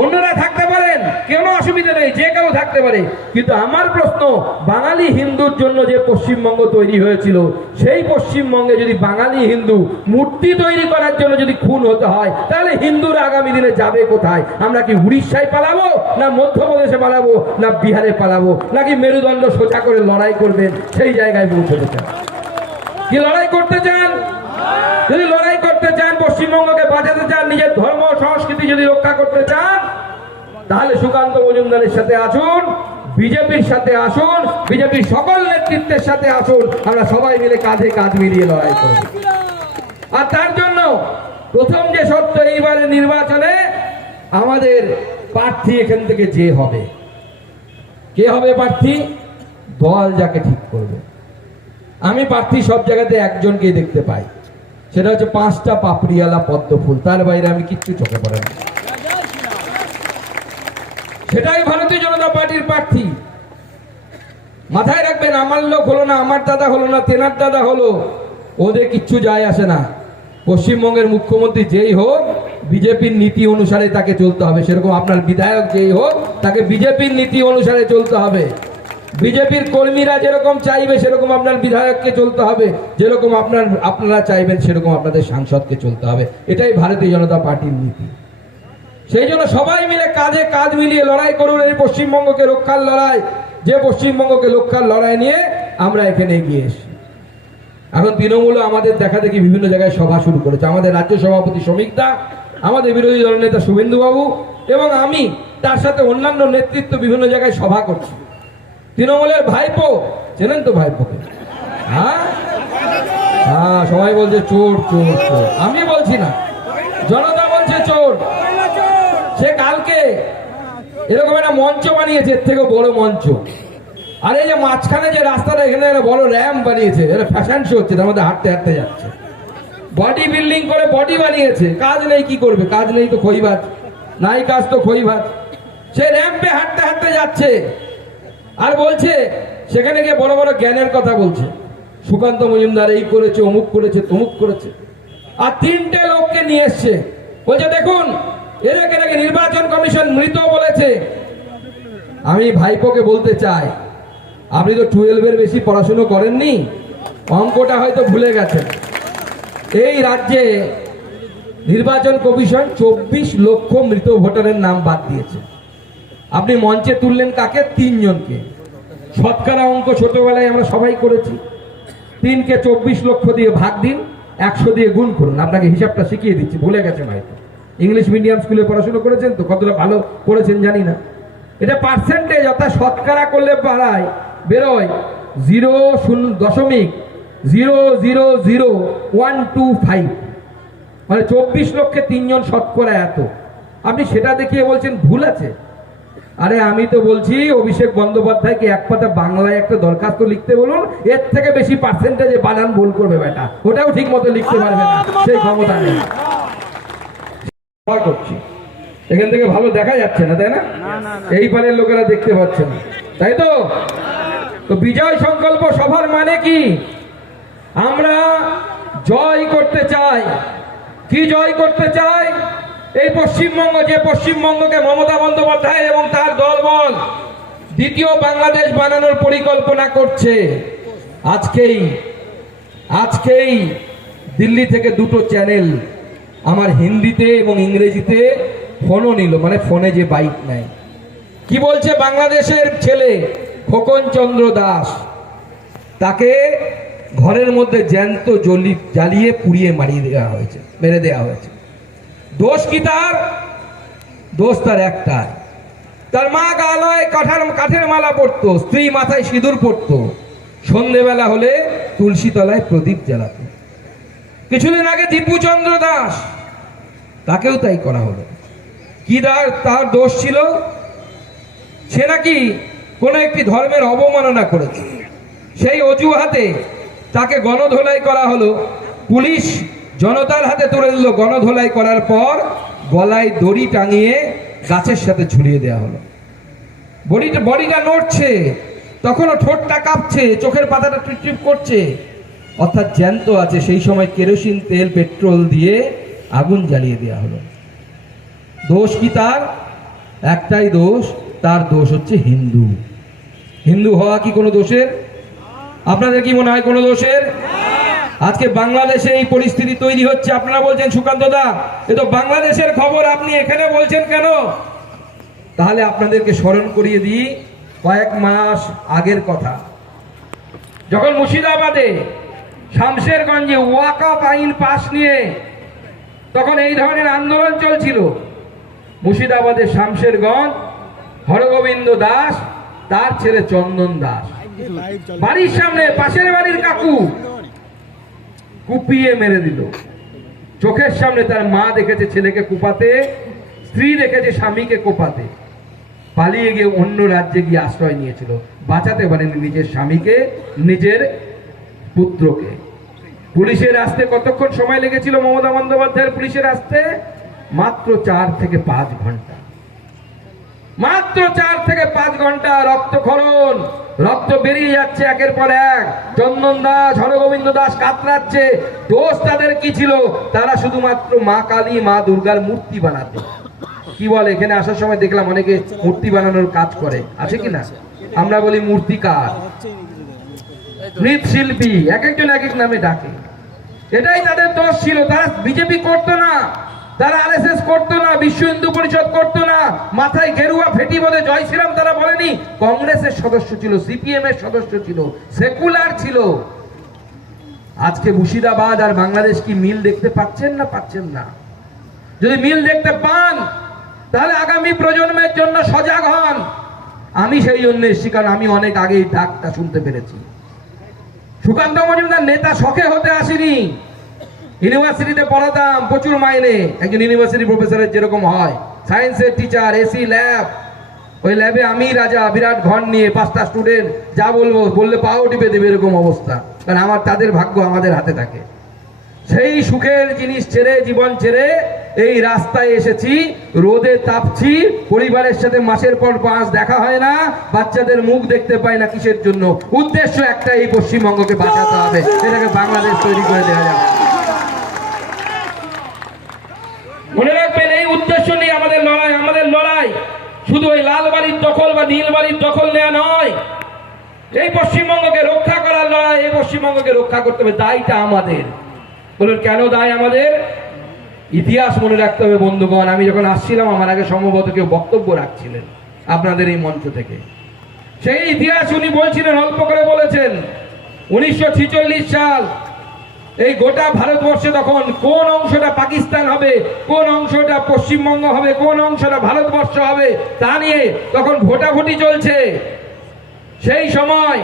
অন্যরা থাকতে পারেন, কোনো অসুবিধা নেই, যে কেউ থাকতে পারে। কিন্তু আমার প্রশ্ন, বাঙালি হিন্দুর জন্য যে পশ্চিমবঙ্গ তৈরি হয়েছিল, সেই পশ্চিমবঙ্গে যদি বাঙালি হিন্দু মূর্তি তৈরি করার জন্য যদি খুন হতে হয়, তাহলে হিন্দুরা আগামী দিনে যাবে কোথায়? আমরা কি উড়িষ্যায় পালাবো, না মধ্যপ্রদেশে পালাবো, না বিহারে পালাবো, নাকি মেরুদণ্ড সোজা করে লড়াই করবেন সেই জায়গায় পৌঁছতে চান? কি লড়াই করতে চান? যদি লড়াই করতে চান, পশ্চিমবঙ্গকে বাঁচাতে চান, নিজের ধর্ম সংস্কৃতি যদি রক্ষা করতে চান, তাহলে সুকান্ত মজুমদারের সাথে আসুন, বিজেপির সাথে আসুন, বিজেপির সকল নেতৃত্বের সাথে আসুন, আমরা সবাই মিলে কাঁধে কাঁধ মিলিয়ে লড়াই করব। আর তার জন্য প্রথম যে শর্ত, এইবারে নির্বাচনে আমাদের প্রার্থী এখান থেকে যে হবে, কে হবে প্রার্থী? দল যাকে ঠিক করবে। আমি প্রার্থী সব জায়গাতে একজনকে দেখতে পাই, সেটা হচ্ছে 5টা পাপড়িওয়ালা পদ্ম ফুল, তার বাইরে আমি কিচ্ছু চোখে পড়ে না। সেটাই ভারতীয় জনতা পার্টির প্রার্থী। মাথায় রাখবেন, আমার লোক হলো না, আমার দাদা হলো না, তেনার দাদা হলো, ওদের কিচ্ছু যায় আসে না। পশ্চিমবঙ্গের মুখ্যমন্ত্রী যেই হোক, বিজেপির নীতি অনুসারে তাকে চলতে হবে। সেরকম আপনার বিধায়ক যেই হোক, তাকে বিজেপির নীতি অনুসারে চলতে হবে। বিজেপির কর্মীরা যেরকম চাইবে সেরকম আপনার বিধায়ককে চলতে হবে, যেরকম আপনারা চাইবেন সেরকম আপনাদের সাংসদকে চলতে হবে। এটাই ভারতীয় জনতা পার্টির নীতি। সেই জন্য সবাই মিলে কাঁধে কাঁধ মিলিয়ে লড়াই করুন, এই পশ্চিমবঙ্গকে রক্ষার লড়াই। যে পশ্চিমবঙ্গকে রক্ষার লড়াই নিয়ে আমরা এখানে এগিয়ে এসেছি। এখন তৃণমূল আমাদের দেখা দেখি বিভিন্ন জায়গায় সভা শুরু করেছে। আমাদের রাজ্য সভাপতি শ্রমিক দা, আমাদের বিরোধী দল নেতা শুভেন্দু বাবু এবং আমি, তার সাথে অন্যান্য নেতৃত্ব বিভিন্ন জায়গায় সভা করছি। তৃণমূলের ভাইপো, চেনেন তো ভাইপোকে? হ্যাঁ হ্যাঁ, সবাই বলছে চোর চোর চোর, আমি বলছি না, জনতা বলছে চোর। সে কালকে এরকম একটা মঞ্চ বানিয়েছে, এর থেকে বড় মঞ্চ। আর এই যে মাঝখানে যে রাস্তাটা, এখানে একটা বড় র্যাম্প বানিয়েছে, এটা ফ্যাশন শো হচ্ছে, তার মধ্যে হাঁটতে হাঁটতে যাচ্ছে। বডি বিল্ডিং করে বডি বানিয়েছে, কাজ নেই, কি করবে? কাজ নেই তো খই ভাত, নাই কাজ তো খই ভাত। সে র্যাম্পে হাঁটতে হাঁটতে যাচ্ছে আর বলছে, সেখানে গিয়ে বড় বড় জ্ঞানের কথা বলছে, সুকান্ত মজুমদার এই করেছে, অমুক করেছে, তমুক করেছে। আর 3টে লোককে নিয়ে এসছে, বলছে দেখুন এদেরকে নাকি নির্বাচন কমিশন মৃত বলেছে। আমি ভাইপোকে বলতে চাই, আপনি তো 12-এর বেশি পড়াশুনো করেননি, অঙ্কটা হয়তো ভুলে গেছেন। এই রাজ্যে নির্বাচন কমিশন 24 লক্ষ মৃত ভোটারের নাম বাদ দিয়েছে। আপনি মঞ্চে তুললেন কাকে? 3 জনকে। শতকরা অঙ্ক ছোটবেলায় আমরা সবাই করেছি। 3কে 24 লক্ষ দিয়ে ভাগ দিন, 100 দিয়ে গুণ করুন। আপনাকে হিসাবটা শিখিয়ে দিচ্ছি, ভুলে গেছেন হয়তো। ইংলিশ মিডিয়াম স্কুলে পড়াশোনা করেছেন তো, কতটা ভালো করেছেন জানি না। এটা পার্সেন্টেজ, অর্থাৎ শতকরা করলে পাড়ায় বেরোয় 0.0000125, মানে 24 লক্ষে 3 জন শতকরা এত। আপনি সেটা দেখিয়ে বলছেন ভুল আছে। আরে আমি তো বলছি অভিষেক বন্দ্যোপাধ্যায়কে এক পাতা বাংলায় একটা দরখাস্ত লিখতে বলুন, এর থেকে বেশি পার্সেন্টেজে বানান ভুল করবে বেটা, ওটাও ঠিক মতো লিখতে পারবে না, সেই ক্ষমতা নেই। করছি এখান থেকে ভালো দেখা যাচ্ছে না, তাই না? এই পারের লোকেরা দেখতে পাচ্ছে না, তাই তো? তো বিজয় সংকল্প সভার মানে কি? আমরা জয় করতে চাই। কি জয় করতে চাই? এই পশ্চিমবঙ্গ, যে পশ্চিমবঙ্গকে মমতা বন্দ্যোপাধ্যায় এবং তার দলবল দ্বিতীয় বাংলাদেশ বানানোর পরিকল্পনা করছে। আজকেই দিল্লি থেকে 2টো চ্যানেল আমার হিন্দিতে এবং ইংরেজিতে ফোনও নিল, মানে ফোনে যে বাইক নেয়। কি বলছে? বাংলাদেশের ছেলে খোকন চন্দ্র দাস, তাকে ঘরের মধ্যে জ্যান্ত জ্বালিয়ে পুড়িয়ে মেরে দেওয়া হয়েছে। দোষ কি তার? দোষ তার একটাই, তার মা গালায় কাঠের মালা পরতো, স্ত্রী মাথায় সিঁদুর পরতো, সন্ধেবেলা হলে তুলসী তলায় প্রদীপ জ্বালাতো। কিছুদিন আগে দীপুচন্দ্র দাস, তাকেও তাই করা হলো। কি তার দোষ ছিল? সে নাকি কোনো একটি ধর্মের অবমাননা করেছে, সেই অজুহাতে তাকে গণধোলাই করা হলো। পুলিশ জনতার হাতে তুলে দিল। গণধোলাই করার পর গলায় দড়ি টাঙিয়ে গাছের সাথে ঝুলিয়ে দেওয়া হলো। বডিটা নড়ছে, তখনও ঠোঁটটা কাঁপছে, চোখের পাতাটা টিপটিপ করছে, অর্থাৎ জ্যান্ত আছে। সেই সময় কেরোসিন তেল পেট্রোল দিয়ে আগুন জ্বালিয়ে দেওয়া হলো। দোষ কি তার? একটাই দোষ, তার দোষ হচ্ছে হিন্দু। হিন্দু হওয়া কি কোনো দোষের? আপনাদের কি মনে হয় কোনো দোষের? আজকে বাংলাদেশে এই পরিস্থিতি তৈরি হচ্ছে, আপনারা বলছেন সুকান্ত দা এ তো বাংলাদেশের খবর, আপনি এখানে বলছেন কেন? তাহলে আপনাদেরকে স্মরণ করিয়ে দিই কয়েক মাস আগের কথা, যখন মুর্শিদাবাদে শামশেরগঞ্জে ওয়াকফ আইন পাশ নিয়ে তখন এই ধরনের আন্দোলন চলছিল। মুর্শিদাবাদের শামশেরগঞ্জ হরগোবিন্দ দাস তার ছেলে চন্দন দাস বাড়ির সামনে পাশের বাড়ির কাকু কুপিয়ে মেরে দিল। চোখের সামনে তার মা দেখেছে ছেলেকে কুপাতে, স্ত্রী দেখেছে স্বামীকে কোপাতে। পালিয়ে গিয়ে অন্য রাজ্যে গিয়ে আশ্রয় নিয়েছিল, বাঁচাতে পারেনি নিজের স্বামীকে, নিজের পুত্রকে। পুলিশের আসতে কতক্ষণ সময় লেগেছিল মমতা বন্দ্যোপাধ্যায়ের পুলিশের আসতে? মাত্র 4 থেকে 5 ঘন্টা। মাত্র 4 থেকে 5 ঘন্টা রক্তক্ষরণ, রক্ত বেরিয়ে যাচ্ছে একের পর এক। চন্দন দাস, হরগোবিন্দ দাস কাতরাচ্ছে। দোষ তাদের কি ছিল? তারা শুধুমাত্র মা কালী, মা দুর্গার মূর্তি বানাতে। কি বলে, এখানে আসার সময় দেখলাম অনেকে মূর্তি বানানোর কাজ করে, আছে কিনা? আমরা বলি মূর্তিকার, মৃৎশিল্পী, এক একজন এক এক নামে ডাকে। এটাই তাদের দোষ ছিল। তারা বিজেপি করতো না, তারা আরএসএস করতো না, বিশ্ব হিন্দু পরিষদ করতো না, মাথায় গেরুয়া ফেটি বলে জয় শ্রীরাম তারা বলেনি। কংগ্রেসের সদস্য ছিল, সিপিএম এর সদস্য ছিল, সেকুলার ছিল। আজকে মুর্শিদাবাদ আর বাংলাদেশ কি মিল দেখতে পাচ্ছেন না? পাচ্ছেন না। যদি মিল দেখতে পান তাহলে আগামী প্রজন্মের জন্য সজাগ হন। আমি সেই জন্য এসেছি, কারণ আমি অনেক আগেই ডাকটা শুনতে পেরেছি। সুকান্ত মজুমদার নেতা শখে হতে আসেনি। ইউনিভার্সিটিতে পড়াতাম, প্রচুর মাইনে, একজন ইউনিভার্সিটি প্রফেসরের যেরকম হয়, সায়েন্সের টিচার, এসি ল্যাব, ওই ল্যাবে আমি রাজা, বিরাট ঘর নিয়ে 5টা স্টুডেন্ট, যা বলবো বললে পাও টিপে দেবে, এরকম অবস্থা। কারণ আমার তাদের ভাগ্য আমাদের হাতে থাকে। সেই সুখের জিনিস ছেড়ে, জীবন ছেড়ে এই রাস্তায় এসেছি, রোদে তাপছি, পরিবারের সাথে মাসের পর মাস দেখা হয় না, বাচ্চাদের মুখ দেখতে পাই না। কিসের জন্য? উদ্দেশ্য একটা, এই পশ্চিমবঙ্গকে বাঁচাতে হবে, এটাকে বাংলাদেশ তৈরি করে দেওয়া যাবে। মনে রাখবেন, এই উদ্দেশ্য নিয়ে আমাদের লড়াই। আমাদের লড়াই শুধু ওই লাল বাড়ির দখল বা নীল বাড়ির দখল নেওয়া নয়, এই পশ্চিমবঙ্গকে রক্ষা করার লড়াই। এই পশ্চিমবঙ্গকে রক্ষা করতে হবে, দায়টা আমাদের। বলুন কেন দায় আমাদের? ইতিহাস মনে রাখতে হবে বন্ধুগণ। আমি যখন আসছিলাম, আমার আগে সম্ভবত কেউ বক্তব্য রাখছিলেন আপনাদের এই মঞ্চ থেকে। সেই ইতিহাস উনি বলছিলেন, অল্প করে বলেছেন। 1946 সাল, এই গোটা ভারতবর্ষে তখন কোন অংশটা পাকিস্তান হবে, কোন অংশটা পশ্চিমবঙ্গ হবে, কোন অংশটা ভারতবর্ষ হবে, তা নিয়ে তখন ভোটাভুটি চলছে। সেই সময়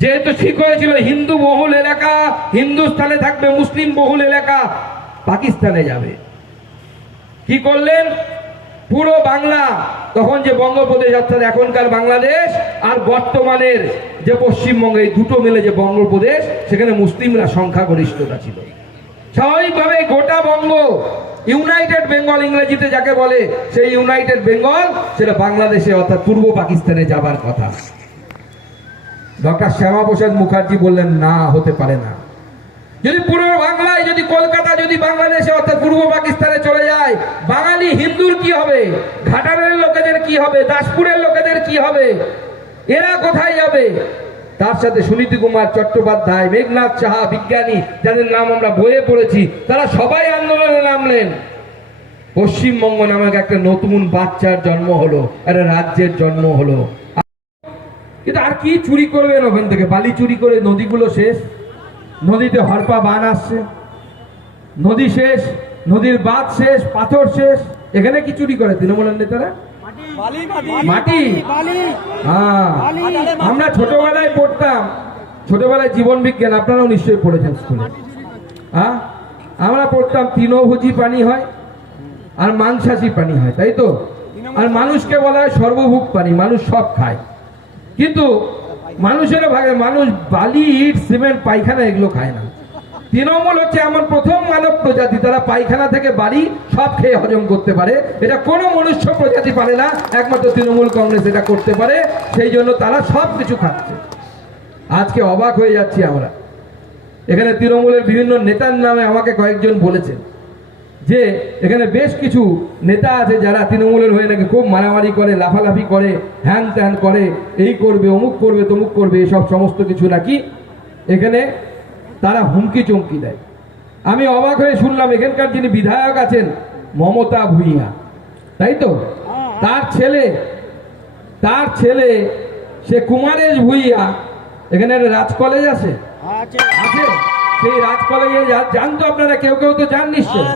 যেহেতু ঠিক হয়েছিল হিন্দু বহুল এলাকা হিন্দুস্তানে থাকবে, মুসলিম বহুল এলাকা পাকিস্তানে যাবে, কি করলেন? পুরো বাংলা, তখন যে বঙ্গপ্রদেশ অর্থাৎ এখনকার বাংলাদেশ আর বর্তমানের যে পশ্চিমবঙ্গ, এই দুটো মিলে যে বঙ্গপ্রদেশ, সেখানে মুসলিমরা সংখ্যাগরিষ্ঠতা ছিল। স্বাভাবিকভাবে গোটা বঙ্গ, ইউনাইটেড বেঙ্গল ইংরেজিতে যাকে বলে, সেই ইউনাইটেড বেঙ্গল সেটা বাংলাদেশে অর্থাৎ পূর্ব পাকিস্তানে যাবার কথা। ডক্টর শ্যামাপ্রসাদ মুখার্জি বললেন না, হতে পারে না। যদি পুরো বাংলায়, যদি কলকাতা যদি বাংলাদেশে অর্থাৎ পূর্ব পাকিস্তানে চলে যায়, বাঙালি হিন্দুর কি হবে? ঘাটালের লোকেদের কি হবে? দাসপুরের লোকেদের কি হবে? এরা কোথায় যাবে? তার সাথে সুনীতি কুমার চট্টোপাধ্যায়, মেঘনাথ সাহা, বিজ্ঞানী যাদের নাম আমরা বইয়ে পড়েছি, তারা সবাই আন্দোলনে নামলেন। পশ্চিমবঙ্গ নামক একটা নতুন বাচ্চার জন্ম হলো, একটা রাজ্যের জন্ম হলো। কিন্তু আর কি চুরি করবেন ওখান থেকে? বালি চুরি করে নদীগুলো শেষ, নদীতে হরপা বান আসছে, নদী শেষ, নদীর বাঁধ শেষ, পাথর শেষ। এখানে কি চুরি করে তৃণমূলের নেতারা? মাটি। হ্যাঁ, আমরা ছোটবেলায় পড়তাম, ছোটবেলায় জীবন বিজ্ঞান, আপনারাও নিশ্চয়ই পড়েছেন স্কুলে। হ্যাঁ, আমরা পড়তাম তৃণভোজী প্রাণী হয় আর মাংসাশী প্রাণী হয়, তাই তো? আর মানুষকে বলা হয় সর্বভুক প্রাণী, মানুষ সব খায়। কিন্তু মানুষেরও ভাগে, মানুষ বালি, ইট, সিমেন্ট, পায়খানা এগুলো খায় না। তৃণমূল হচ্ছে এমন প্রথম মানব প্রজাতি, তারা পায়খানা থেকে বাড়ি সব খেয়ে হজম করতে পারে। এটা কোনো মনুষ্য প্রজাতি পারে না, একমাত্র তৃণমূল কংগ্রেস এটা করতে পারে। সেই জন্য তারা সব কিছু খাচ্ছে। আজকে অবাক হয়ে যাচ্ছি আমরা। এখানে তৃণমূলের বিভিন্ন নেতার নামে আমাকে কয়েকজন বলেছেন যে এখানে বেশ কিছু নেতা আছে যারা তৃণমূলের হয়ে নাকি খুব মারামারি করে, লাফালাফি করে, হ্যান ত্যান করে, এই করবে, অমুক করবে, তমুক করবে, এসব সমস্ত কিছু নাকি এখানে তারা হুমকি চমকি দেয়। আমি অবাক হয়ে শুনলাম এখানকার যিনি বিধায়ক আছেন মমতা ভূঁইয়া, তাই তো, তার ছেলে সে কুমারেশ ভূঁইয়া, এখানে একটা রাজ কলেজ আছে, সেই রাজ কলেজে জানতো আপনারা, কেউ কেউ তো জান নিশ্চয়,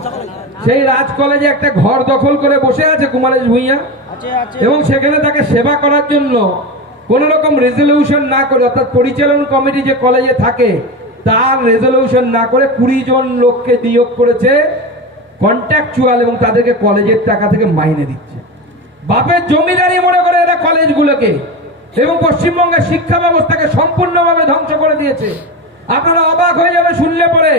সেই রাজ কলেজে একটা ঘর দখল করে বসে আছে কুমারেশ ভূঁইয়া, এবং সেখানে তাকে সেবা করার জন্য কোন রকম রেজলিউশন না করে, অর্থাৎ পরিচালন কমিটি যে কলেজে থাকে তার রেজলিউশন না করে 20 জন লোককে নিয়োগ করেছে কন্ট্রাকচুয়াল, এবং তাদেরকে কলেজের টাকা থেকে মাইনে দিচ্ছে। বাপের জমিদারি মনে করে এরা কলেজগুলোকে, এবং পশ্চিমবঙ্গের শিক্ষা ব্যবস্থাকে সম্পূর্ণভাবে ধ্বংস করে দিয়েছে। আপনারা অবাক হয়ে যাবে শুনলে পরে,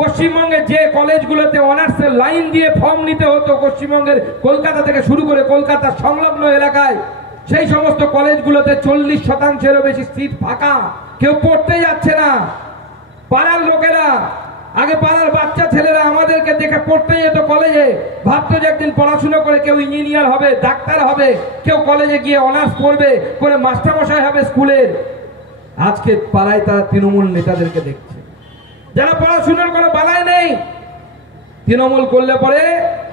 পশ্চিমবঙ্গের যে কলেজগুলোতে অনার্সের লাইন দিয়ে ফর্ম নিতে হতো, পশ্চিমবঙ্গের কলকাতা থেকে শুরু করে কলকাতার সংলগ্ন এলাকায়, সেই সমস্ত কলেজগুলোতে 40%-এরও বেশি সিট ফাঁকা, কেউ পড়তে যাচ্ছে না। পাড়ার লোকেরা, আগে পাড়ার বাচ্চা ছেলেরা আমাদেরকে দেখে পড়তে যেত কলেজে, ভাবতো যে একদিন পড়াশোনা করে কেউ ইঞ্জিনিয়ার হবে, ডাক্তার হবে, কেউ কলেজে গিয়ে অনার্স পড়বে, করে মাস্টারমশাই হবে স্কুলের। আজকে পাড়ায় তারা তৃণমূল নেতাদেরকে দেখছে, যারা পড়াশোনার কোনো বালাই নেই। তৃণমূল করলে পরে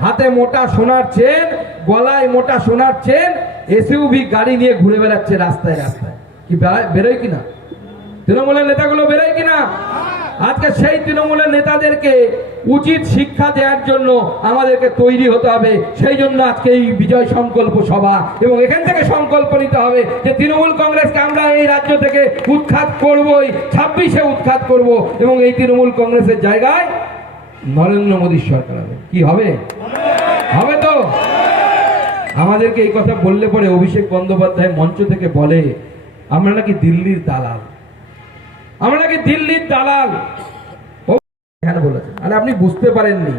হাতে মোটা সোনার চেন, গলায় মোটা সোনার চেন, এসইউভি গাড়ি নিয়ে ঘুরে বেড়াচ্ছে রাস্তায় রাস্তায়। কি বেরোয় কিনা তৃণমূলের নেতাগুলো, বেরোয় কিনা? আজকে সেই তৃণমূলের নেতাদেরকে উচিত শিক্ষা দেওয়ার জন্য আমাদেরকে তৈরি হতে হবে। সেই জন্য আজকে এই বিজয় সংকল্প সভা, এবং এখান থেকে সংকল্প নিতে হবে যে তৃণমূল কংগ্রেসকে আমরা এই রাজ্য থেকে উৎখাত করবই, 26-এ উৎখাত করব, এবং এই তৃণমূল কংগ্রেসের জায়গায় নরেন্দ্র মোদীর সরকার হবে। কি হবে? হবে তো? আমাদেরকে এই কথা বললে পরে অভিষেক বন্দ্যোপাধ্যায় মঞ্চ থেকে বলে আমরা নাকি দিল্লির দালাল, আমরা নাকি দিল্লির দালাল। কেন বলেছে? আরে আপনি বুঝতে পারেননি,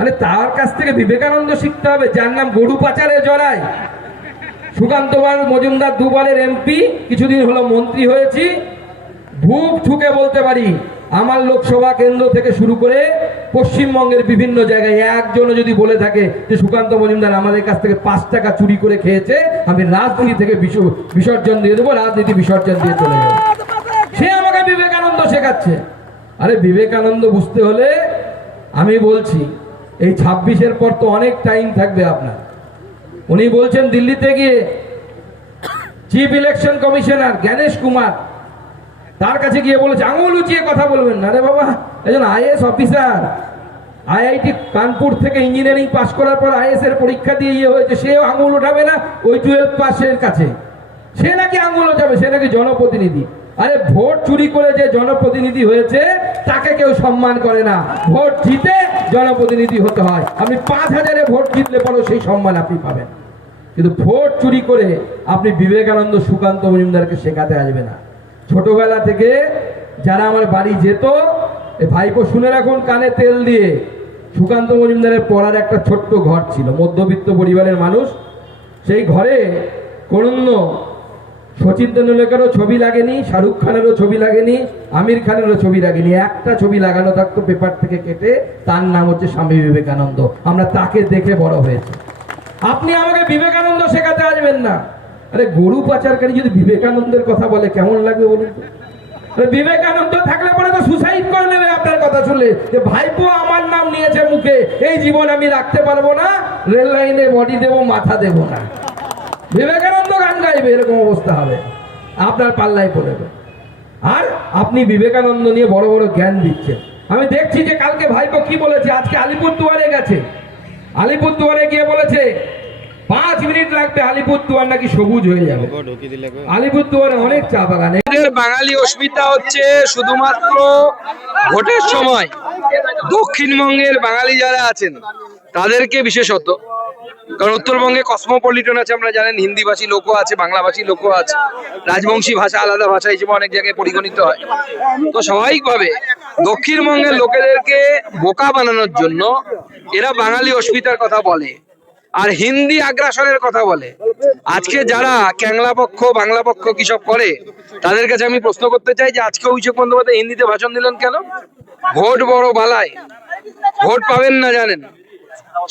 আরে তার কাছ থেকে বিবেকানন্দ শিখতে হবে, যার নাম গরু পাচারে জড়ায়। সুকান্ত মজুমদার দুবারের এমপি, কিছুদিন হলো মন্ত্রী হয়েছি, বুক ঠুকে বলতে পারি আমার লোকসভা কেন্দ্র থেকে শুরু করে পশ্চিমবঙ্গের বিভিন্ন জায়গায় একজনও যদি বলে থাকে যে সুকান্ত মজুমদার আমাদের কাছ থেকে 5 টাকা চুরি করে খেয়েছে, আমি রাজনীতি থেকে বিসর্জন দিয়ে দেবো, রাজনীতি বিসর্জন দিয়ে চলে যাবো। সে আমাকে বিবেকানন্দ শেখাচ্ছে। আরে বিবেকানন্দ বুঝতে হলে আমি বলছি এই 26-এর পর তো অনেক টাইম থাকবে আপনার। উনি বলছেন দিল্লিতে গিয়ে chief election commissioner Gyanesh Kumar, তার কাছে গিয়ে বলেছে আঙুল উঁচিয়ে কথা বলবেন না। আরে বাবা, একজন আইএস অফিসার, আইআইটি কানপুর থেকে ইঞ্জিনিয়ারিং পাশ করার পর আইএস এর পরীক্ষা দিয়ে হয়েছে, সেও আঙুল উঠাবে না ওই 12 পাসের কাছে? সে নাকি আঙুল উঠাবে? সে নাকি জনপ্রতিনিধি। আরে ভোট চুরি করে যে জনপ্রতিনিধি হয়েছে তাকে কেউ সম্মান করে না, ভোট জিতে জনপ্রতিনিধি হতে হয়। আপনি 5000-এ ভোট জিতলে পরেও সেই সম্মান আপনি পাবেন, কিন্তু ভোট চুরি করে আপনি বিবেকানন্দ সুকান্ত মজুমদারকে শেখাতে আসবে না। ছোটবেলা থেকে যারা আমার বাড়ি যেত, এই ভাইপো শুনে রাখুন কানে তেল দিয়ে, সুকান্ত মজুমদারের পড়ার একটা ছোট্ট ঘর ছিল, মধ্যবিত্ত পরিবারের মানুষ। সেই ঘরে কোনন্য সচিন তেন্ডুলকারও ছবি লাগেনি, শাহরুখ খানেরও ছবি লাগেনি, আমির খানেরও ছবি লাগেনি, একটা ছবি লাগানো থাকতো পেপার থেকে কেটে, তার নাম হচ্ছে স্বামী বিবেকানন্দ। আমরা তাকে দেখে বড় হয়েছে। আপনি আমাকে বিবেকানন্দ শেখাতে আসবেন না। আরে গরু পাচারকারী যদি বিবেকানন্দের কথা বলে কেমন লাগবে বলুন তো? বিবেকানন্দ থাকলে পরে তো সুসাইড করে নেবে আপনার কথা শুনলে, যে ভাইপো আমার নাম নিয়েছে মুখে, এই জীবন আমি রাখতে পারবো না, রেল লাইনে বডি দেবো, মাথা দেবো না। বিবেকানন্দ গান গাইবে, এরকম অবস্থা হবে, আপনার পাল্লায় পড়বে। আর আপনি বিবেকানন্দ নিয়ে বড় বড় জ্ঞান দিচ্ছেন। আমি দেখছি যে কালকে ভাইপো কি বলেছে, আজকে আলিপুরদুয়ারে গেছে, আলিপুরদুয়ারে গিয়ে বলেছে 5 মিনিট লাগবে, আলিপুরদুয়ার নাকি সবুজ হয়ে যাবে। আলিপুরদুয়ারে অনেক চা বাগান। বাঙালি অস্মিতা হচ্ছে শুধুমাত্র ভোটের সময় দক্ষিণবঙ্গের বাঙালি যারা আছেন তাদেরকে বিশেষত, কারণ উত্তরবঙ্গে কসমোপলিটন আছে, আমরা জানেন, হিন্দিভাষী লোকও আছে, বাংলাভাষী লোকও আছে, রাজবংশী ভাষা আলাদা ভাষা হিসেবে অনেক জায়গায় পরিগণিত হয়। তো স্বাভাবিকভাবে দক্ষিণবঙ্গের লোকেদেরকে বোকা বানানোর জন্য এরা বাঙালি অস্মিতার কথা বলে আর হিন্দি আগ্রাসনের কথা বলে। আজকে যারা ক্যাংলা পক্ষ বাংলা পক্ষ কি সব করে তাদের কাছে আমি প্রশ্ন করতে চাই যে আজকে অভিষেক বন্দ্যোপাধ্যায় হিন্দিতে ভাষণ দিলেন কেন? ভোট বড় বালাই, ভোট পাবেন না জানেন,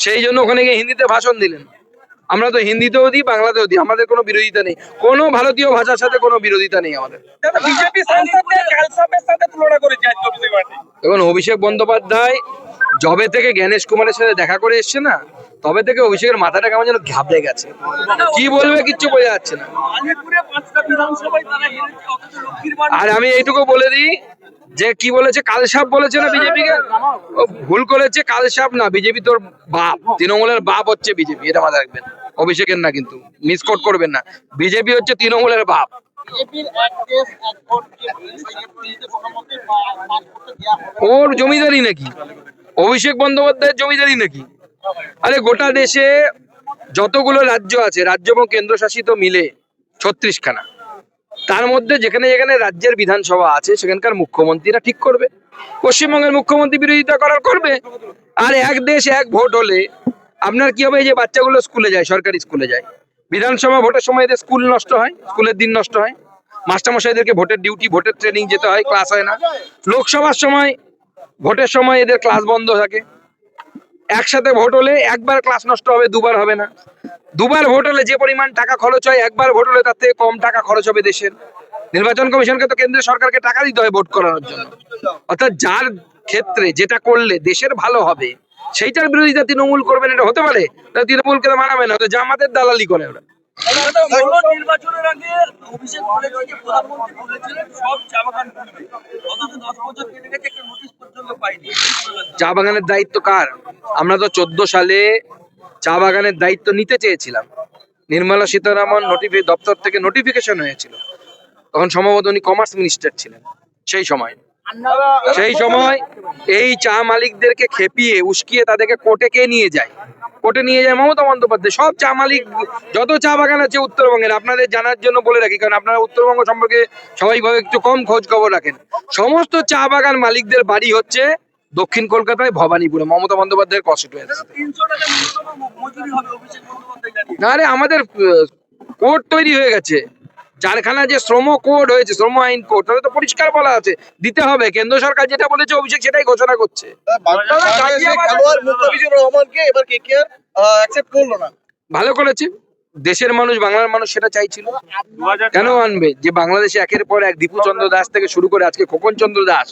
সেই জন্য ওখানে গিয়ে হিন্দিতে ভাষণ দিলেন। আমরা তো হিন্দিতেও দিই, বাংলাতেও দিই, আমাদের কোনো বিরোধিতা নেই, কোনো ভারতীয় ভাষার সাথে কোনো বিরোধিতা নেই আমাদের। বিজেপি সাংসদদের কালসাপের সাথে তুলনা করেছে আজকে অভিষেক ব্যানার্জি। এখন অভিষেক বন্দ্যোপাধ্যায় যবে থেকে জ্ঞানেশ কুমারের সাথে দেখা করে এসছে না, তবে থেকে অভিষেকের মাথাটা কেমন যেন ঘাবড়ে গেছে, কি বলবে কিচ্ছু বোঝা যাচ্ছে না। আলিপুরে 5টা বিধানসভায় তারা হেরেছে, অথচ লক্ষ্মীর ভান্ডার আর আমি এইটুকু বলে দিই যে কি বলেছে, কালসাপ বলেছে না বিজেপিকে, ও ভুল করেছে, কালসাপ না, বিজেপি তোর বাপ, তৃণমূলের বাপ হচ্ছে বিজেপি, এটা মাথায় রাখবেন, অভিষেকের না, কিন্তু মিসকোট করবেন না, বিজেপি হচ্ছে তৃণমূলের বাপ। বিজেপির এক দেশ এক ভোট যে বিষয়কে কোনোমতেই পাস করতে দেওয়া হবে না। ওর জমিদারি নাকি, অভিষেক বন্দ্যোপাধ্যায়ের জমিদারি নাকি? আরে গোটা দেশে যতগুলো রাজ্য আছে, রাজ্য এবং কেন্দ্রশাসিত মিলে 36খানা, তার মধ্যে যেখানে যেখানে রাজ্যের বিধানসভা আছে সেখানকার মুখ্যমন্ত্রীরা ঠিক করবে। পশ্চিমবঙ্গের মুখ্যমন্ত্রী বিরোধিতা করার করবে। আর এক দেশ এক ভোট হলে আপনার কি হবে? এই যে বাচ্চাগুলো স্কুলে যায়, সরকারি স্কুলে যায়, বিধানসভা ভোটের সময় এদের স্কুল নষ্ট হয়, স্কুলের দিন নষ্ট হয়, মাস্টারমশাইদেরকে ভোটের ডিউটি, ভোটের ট্রেনিং যেতে হয়, ক্লাস হয় না। লোকসভার সময়, ভোটের সময় এদের ক্লাস বন্ধ থাকে। একসাথে ভোট হলে একবার ক্লাস নষ্ট হবে, দুবার হবে না। দুবার ভোট হলে যে পরিমাণ টাকা খরচ হয়, একবার ভোট হলে তার থেকে কম টাকা খরচ হবে দেশের। নির্বাচন কমিশনকে তো কেন্দ্রীয় সরকারকে টাকা দিতে হয় ভোট করানোর জন্য। অর্থাৎ যার ক্ষেত্রে যেটা করলে দেশের ভালো হবে সেইটার বিরোধিতা তৃণমূল করবেন, এটা হতে পারে? তৃণমূলকে তো মানাবে না, তো জামাতের দালালি করে ওরা। নির্বাচনের আগে অভিষেক বলেছে যে প্রধানমন্ত্রী বলেছিলেন সব চা বাগান খুলবে, অথচ 10 বছর কেটে গেছে, একটা নোটিশ পর্যন্ত পাইনি। চা বাগানের দায়িত্ব কার? আমরা তো 14 সালে চা বাগানের দায়িত্ব নিতে চেয়েছিলাম, নির্মলা সীতারামন দপ্তর থেকে নোটিফিকেশন হয়েছিল, তখন সম্ভবত উনি কমার্স মিনিস্টার ছিলেন সেই সময় এই চা মালিকদেরকে খেপিয়ে উস্কিয়ে তাদেরকে কোর্টে কে নিয়ে যায়? কোর্টে নিয়ে যায় মমতা বন্দ্যোপাধ্যায়। সব চা মালিক, যত চা বাগান আছে উত্তরবঙ্গের, আপনাদের জানার জন্য বলে রাখি, কারণ আপনারা উত্তরবঙ্গ সম্পর্কে স্বাভাবিকভাবে একটু কম খোঁজ খবর রাখেন। সমস্ত চা বাগান মালিকদের বাড়ি হচ্ছে দক্ষিণ কলকাতায় ভবানীপুরে, মমতা বন্দ্যোপাধ্যায়ের কনস্টিটিউয়েন্সি। 300 টাকা ন্যূনতম মজুরি হবে, অভিষেক বন্দ্যোপাধ্যায় জানিয়েছেন। না রে, আমাদের কোড তৈরি হয়ে গেছে, চারখানা যে শ্রম কোড হয়েছে, শ্রম আইন কোড, তাহলে তো পরিষ্কার বলা আছে দিতে হবে। কেন্দ্র সরকার যেটা বলেছে অভিষেক সেটাই ঘোষণা করছে। খেলোয়াড় মুস্তাফিজুর রহমানকে এবার কেকেআর অ্যাকসেপ্ট করলো না। ভালো করেছে, দেশের মানুষ, বাংলার মানুষ সেটা চাইছিল। কেন আনবে? যে বাংলাদেশে একের পর এক দীপু চন্দ্র দাস থেকে শুরু করে আজকে খোকন চন্দ্র দাস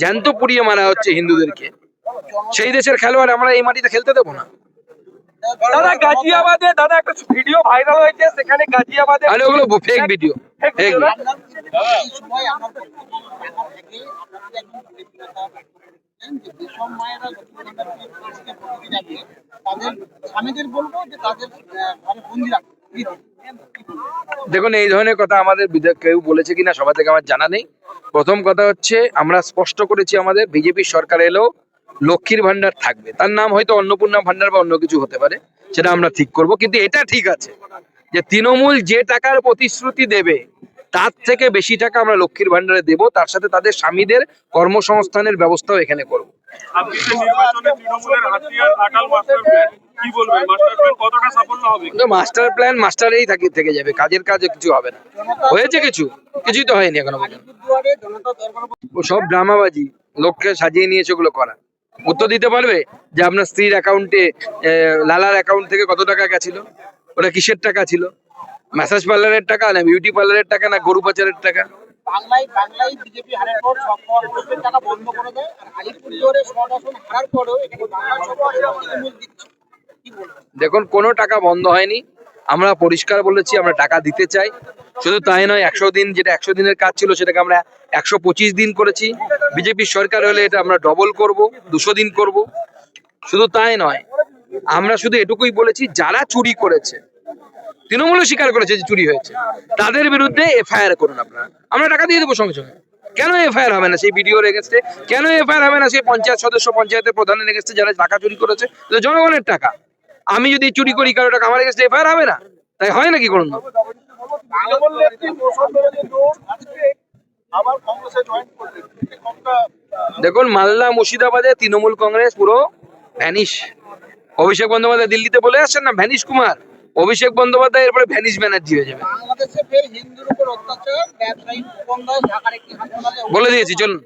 জ্যান্ত পুড়িয়ে মারা হচ্ছে হিন্দুদেরকে, সেই দেশের খেলোয়াড় আমরা এই মাটিতে খেলতে দেবো না। দাদা গাজিয়াবাদে একটা ভিডিও ভাইরাল হয়েছে, সেখানে গাজিয়াবাদে আরে ওগুলো ফেক ভিডিও, ফেক এই সময় আমরা ঢাকা থেকে আপনাদের একজন ব্যক্তিগত যে যেসব মায়েরা লক্ষ্মীকে প্রতিদিন যাবে তাদের স্বামীদের বলবো যে তাদের ঘরে বন্দি রাখবে। দেখুন, এই ধরনের কথা আমাদের কেউ বলেছে কিনা সভা থেকে আমার জানা নেই। প্রথম কথা হচ্ছে, আমরা স্পষ্ট করেছি আমাদের বিজেপির সরকার এলেও লক্ষ্মীর ভান্ডার থাকবে, তার নাম হয়তো অন্নপূর্ণা ভান্ডার বা অন্য কিছু হতে পারে, সেটা আমরা ঠিক করব। কিন্তু এটা ঠিক আছে যে তৃণমূল যে টাকার প্রতিশ্রুতি দেবে তার থেকে বেশি টাকা আমরা লক্ষ্মীর ভান্ডারে দেব, তার সাথে তাদের স্বামীদের কর্মসংস্থানের ব্যবস্থাও এখানে করব। ছাব্বিশে নির্বাচনে তৃণমূলের হাতিয়ার ঘাটাল মাস্টার প্ল্যান, কি বলবেন? মাস্টার প্ল্যান কতটা সাফল্য হবে? মাস্টার প্ল্যান মাস্টারেই থেকে যাবে, কাজের কাজে কিছু হবে না। হয়েছে কিছুই তো হয়নি এখনো পর্যন্ত। দুয়ারে জনতা দরবার ও সব ড্রামাবাজি, লোককে সাজিয়ে নিয়েছে, ওগুলো করা। উত্তর দিতে পারবে যে আপনার স্ত্রীর অ্যাকাউন্টে, লালার অ্যাকাউন্ট থেকে কত টাকা গেছিল? ওটা কিসের টাকা ছিল? ম্যাসাজ পার্লারের টাকা, না বিউটি পার্লারের টাকা, না গরু পাচারের টাকা? বাংলায় বিজেপি হারার পর সব প্রকল্পের টাকা বন্ধ করে দেয়, আর আলিপুরদুয়ারে সব আসন হারার পরেও এখানে বাংলার সব তৃণমূল দিচ্ছে। কি বলবো? দেখুন, কোনো টাকা বন্ধ হয়নি, আমরা পরিষ্কার বলেছি আমরা টাকা দিতে চাই। শুধু তাই নয়, 100 দিন, যেটা 100 দিনের কাজ ছিল সেটাকে আমরা 125 দিন করেছি। বিজেপির সরকার হলে এটা আমরা ডবল করব, 200 দিন করব। শুধু তাই নয়, আমরা শুধু এটুকুই বলেছি, যারা চুরি করেছে, তৃণমূলও স্বীকার করেছে যে চুরি হয়েছে, তাদের বিরুদ্ধে এফআইআর করুন আপনারা, আমরা টাকা দিয়ে দেবো সঙ্গে সঙ্গে। কেন এফআইআর হবে না সেই ভিডিওর এগেন্স্টে? কেন এফআইআর হবে না সেই পঞ্চায়েত সদস্য, পঞ্চায়েতের প্রধানের এগেন্স্টে যারা টাকা চুরি করেছে? তো জনগণের টাকা, আমি যদি চুরি করি কারো টাকা, আমার এগেন্স্টে এফআইআর হবে না? তাই হয় নাকি কোনো? তৃণমূল নেত্রী বসুন্ধরা যে দৌড়, আজকে আবার কংগ্রেসে জয়েন করলেন, কোনটা? দেখুন, মালদা মুর্শিদাবাদে তৃণমূল কংগ্রেস পুরো ভ্যানিশ। অভিষেক বন্দ্যোপাধ্যায় দিল্লিতে বলে আসছেন না ভ্যানিশ কুমার, অভিষেক বন্দ্যোপাধ্যায় এরপরে ভ্যানিশ ব্যানার্জি হয়ে যাবে। বাংলাদেশে ফের হিন্দুর উপর অত্যাচার, ব্যবসায়ী বন্ধ, ঢাকার একটি হাসপাতালে বলে দিয়েছি, চলুন।